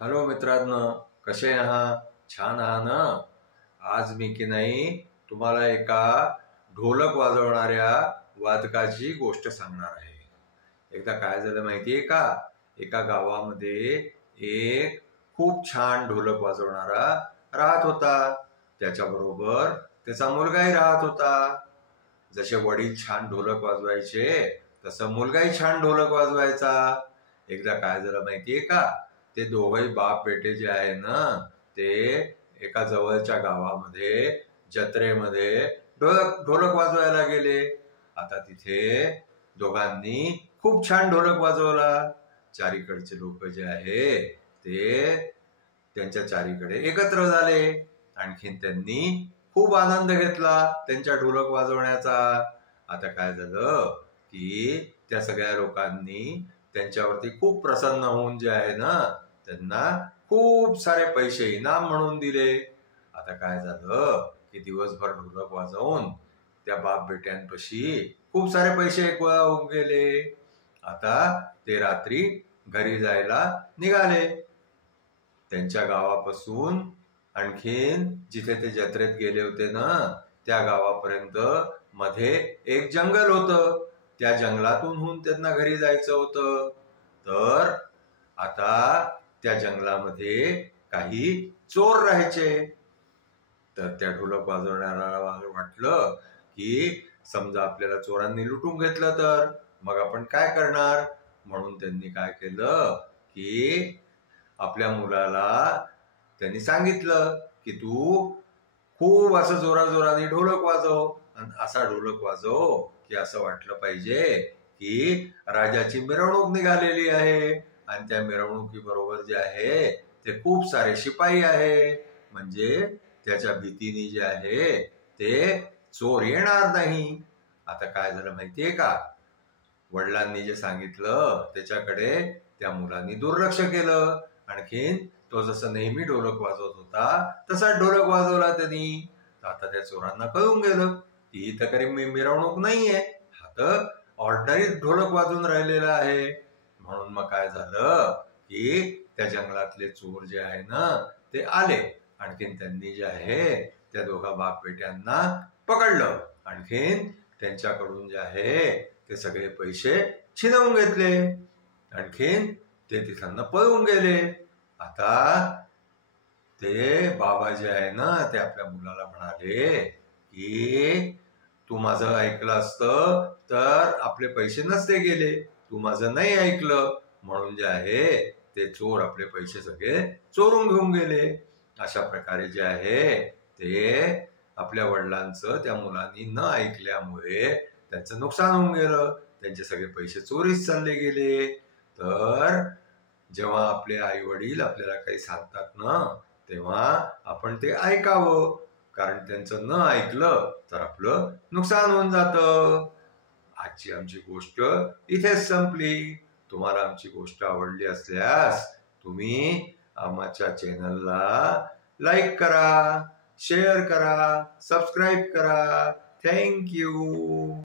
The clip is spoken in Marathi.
हॅलो मित्रांनो, कसे आहात? छान आहात ना? आज मी की नाही तुम्हाला एका ढोलक वाजवणाऱ्या वादकाची गोष्ट सांगणार आहे. एकदा काय झालं माहितीये का? एका गावामध्ये एक खूप छान ढोलक वाजवणारा राहत होता. त्याच्याबरोबर त्याचा मुलगाही राहत होता. जसे वडील छान ढोलक वाजवायचे तसं मुलगाही छान ढोलक वाजवायचा. एकदा काय झालं माहितीये का? ते दोघंही बाप बेटे जे आहे ना, ते एका जवळच्या गावामध्ये जत्रेमध्ये ढोलक वाजवायला गेले. आता तिथे दोघांनी खूप छान ढोलक वाजवला. चारीकडचे लोक जे आहे ते त्यांच्या चारीकडे एकत्र झाले. आणखीन त्यांनी खूप आनंद घेतला त्यांच्या ढोलक वाजवण्याचा. आता काय झालं की त्या सगळ्या लोकांनी त्यांच्यावरती खूप प्रसन्न होऊन जे आहे ना, त्यांना खूप सारे पैसे इनाम म्हणून दिले. आता काय झालं की दिवसभर ढोलक वाजवून त्या बाप बेट्यांपाशी खूप सारे पैसे गोळा होऊन गेले. आता ते रात्री घरी जायला निघाले. त्यांच्या गावापासून आणखीन जिथे ते जत्रेत गेले होते ना, त्या गावापर्यंत मध्ये एक जंगल होतं. त्या जंगलातून त्यांना घरी जायचं होतं. तर आता त्या जंगलामध्ये काही चोर राहायचे. तर त्या ढोलक वाजवणाऱ्याला वाटलं की समजा आपल्याला चोरांनी लुटून घेतलं तर मग आपण काय करणार. म्हणून त्यांनी काय केलं की आपल्या मुलाला त्यांनी सांगितलं की तू खूप असं जोराजोराने ढोलक वाजव, आणि असा ढोलक वाजव की असं वाटलं पाहिजे की राजाची मिरवणूक निघालेली आहे. आणि त्या मिरवणुकी बरोबर जे आहे ते खूप सारे शिपाई आहे. म्हणजे त्याच्या भीतीने जे आहे ते चोर येणार नाही. आता काय झालं माहितीये का? वडिलांनी जे सांगितलं त्याच्याकडे त्या मुलांनी दुर्लक्ष केलं. आणखीन तो जसं नेहमी ढोलक वाजवत होता तसा ढोलक वाजवला त्यांनी. आता त्या चोरांना कळून गेलं की ही तर काही मिरवणूक नाहीये, हा तर ऑर्डनरी ढोलक वाजवून राहिलेला आहे. म्हणून मग काय झालं की त्या जंगलातले चोर जे आहे ना ते आले. आणखीन त्यांनी जे आहे त्या दोघा बाप बेट्यांना पकडलं. आणखीन त्यांच्याकडून जे आहे ते सगळे पैसे छिनवून घेतले. आणखीन ते तिथं पळून गेले. आता ते बाबा जे आहे ना ते आपल्या मुलाला म्हणाले की तू माझं ऐकलं असतं तर आपले पैसे नसते गेले. तू माझं नाही ऐकलं म्हणून जे आहे ते चोर आपले पैसे सगळे चोरून घेऊन गेले. अशा प्रकारे जे आहे ते आपल्या वडिलांचं त्या मुलांनी न ऐकल्यामुळे त्यांचं नुकसान होऊन गेलं. त्यांचे सगळे पैसे चोरीस चालले गेले. तर जेव्हा आपले आई वडील आपल्याला काही सांगतात ना, तेव्हा आपण ते ऐकावं. कारण त्यांचं न ऐकलं तर आपलं नुकसान होऊन जातं. आजची आमची गोष्ट इथेच संपली. तुम्हाला आमची गोष्ट आवडली असल्यास तुम्ही आमच्या चॅनलला लाईक करा, शेअर करा, सबस्क्राईब करा. Thank you.